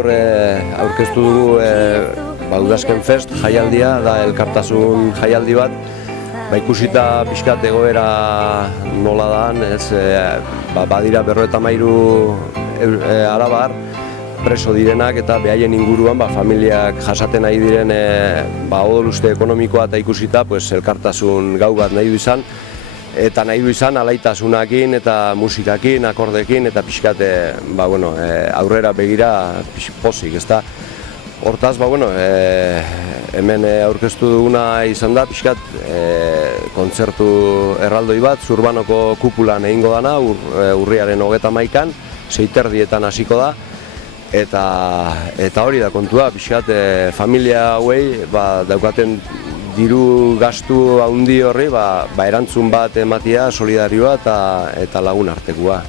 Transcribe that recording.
gaur aurkeztu dugu Udazken Fest jaialdia, da elkartasun jaialdi bat. Ikusita pixkat egoera nola dan, badira 53 arabar preso direnak eta behaien inguruan familiak jasaten nahi diren odoluste ekonomikoa eta ikusita elkartasun gau bat nahi du izan. Eta nahi du izan alaitasunakin eta musikakin, akordekin eta pixkat aurrera begira pozik, ezta? Hortaz, hemen aurkeztu duguna izan da pixkat kontzertu erraldoi bat, Zurbanoko kupulan egingo dana, urriaren 31an, 6:30 hasiko da. Eta hori da kontua, pixkat familia hauei daukaten diru gastu handi horri erantzun bat ematea, solidarioa eta lagun artekoa.